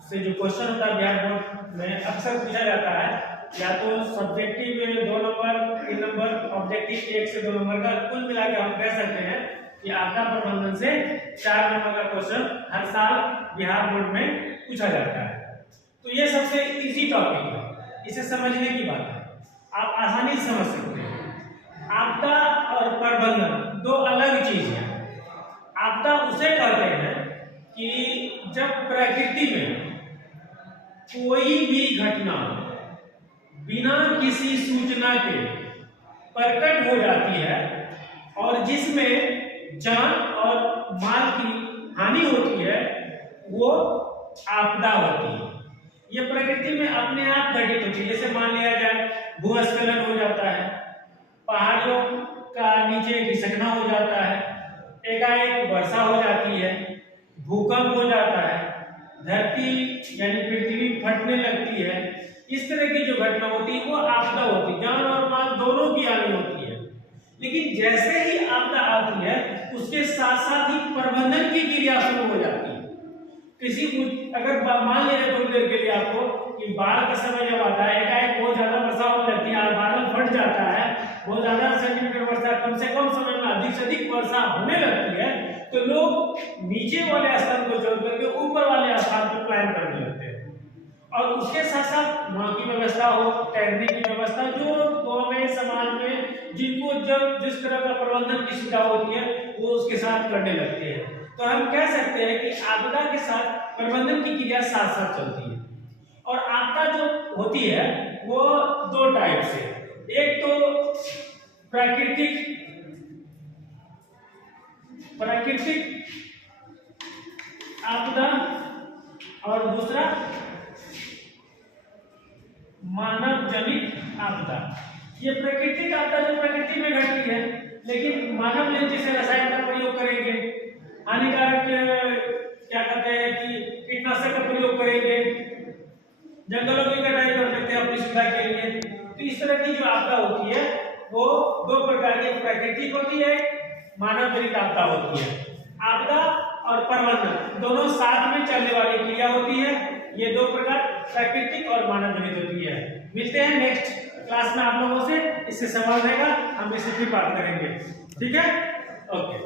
से जो क्वेश्चन होता है बिहार बोर्ड में अक्सर पूछा जाता है, या तो सब्जेक्टिव 2 नंबर 3 नंबर, ऑब्जेक्टिव 1 से 2 नंबर का, कुल मिलाकर हम कह सकते हैं कि आपदा प्रबंधन से 4 नंबर का क्वेश्चन हर साल बिहार बोर्ड में पूछा जाता है। तो ये सबसे इजी टॉपिक है, इसे समझने की बात है, आप आसानी से समझ सकते हैं। आपदा और प्रबंधन दो अलग चीज है। आपदा उसे कहते हैं कि जब प्रकृति में कोई भी घटना बिना किसी सूचना के प्रकट हो जाती है और जिसमें जान और माल की हानि होती है, वो आपदा होती है। ये प्रकृति में अपने आप घटित होती है। जैसे मान लिया जाए भूस्खलन हो जाता है, पहाड़ियों का नीचे खिसकना हो जाता है, एकाएक वर्षा हो जाती है, भूकंप हो जाता है, धरती यानी पृथ्वी फटने लगती है। इस तरह की जो घटना होती है वो आपदा होती है, जान और माल दोनों की हानि होती है। लेकिन जैसे ही आपदा आती है उसके साथ साथ ही प्रबंधन की क्रिया शुरू हो जाती है। किसी अगर मान ले रहे थोड़ी देर के लिए आपको कि बाढ़ का समय जब आता है, एकाएक बहुत ज्यादा वर्षा होने लगती है, बादल फट जाता है, बहुत ज्यादा सेंटीमीटर वर्षा कम से कम समय में अधिक से अधिक वर्षा होने लगती है, तो लोग नीचे वाले स्थान को छोड़ करके ऊपर वाले स्थान पर प्लान करने लगते हैं। और उसके साथ साथ वहां की व्यवस्था हो, ठहरने की व्यवस्था, जो गाँव में समाज में जिनको जब जिस तरह का प्रबंधन की सुविधा होती है वो उसके साथ करने लगते हैं। तो हम कह सकते हैं कि आपदा के साथ प्रबंधन की क्रिया साथ साथ चलती है। और आपदा जो होती है वो दो टाइप से, एक तो प्राकृतिक आपदा और दूसरा मानव जनित आपदा। ये प्राकृतिक आपदा जो प्रकृति में घटती है, लेकिन मानव ने जैसे रसायन का प्रयोग करेंगे, हानिकारक क्या कहते हैं कि कीटनाशक का प्रयोग करेंगे, जंगलों की कटाई कर देते हैं अपनी सुविधा के लिए। तो इस तरह की जो आपदा होती है वो दो प्रकार की, प्राकृतिक होती है, मानव जनित आपदा होती है। आपदा और प्रबंधन दोनों साथ में चलने वाली क्रिया होती है। ये दो प्रकार प्राकृतिक और मानव जनित होती है। मिलते हैं नेक्स्ट क्लास में आप लोगों से, इससे सवाल रहेगा, हम इसे फिर बात करेंगे। ठीक है, ओके।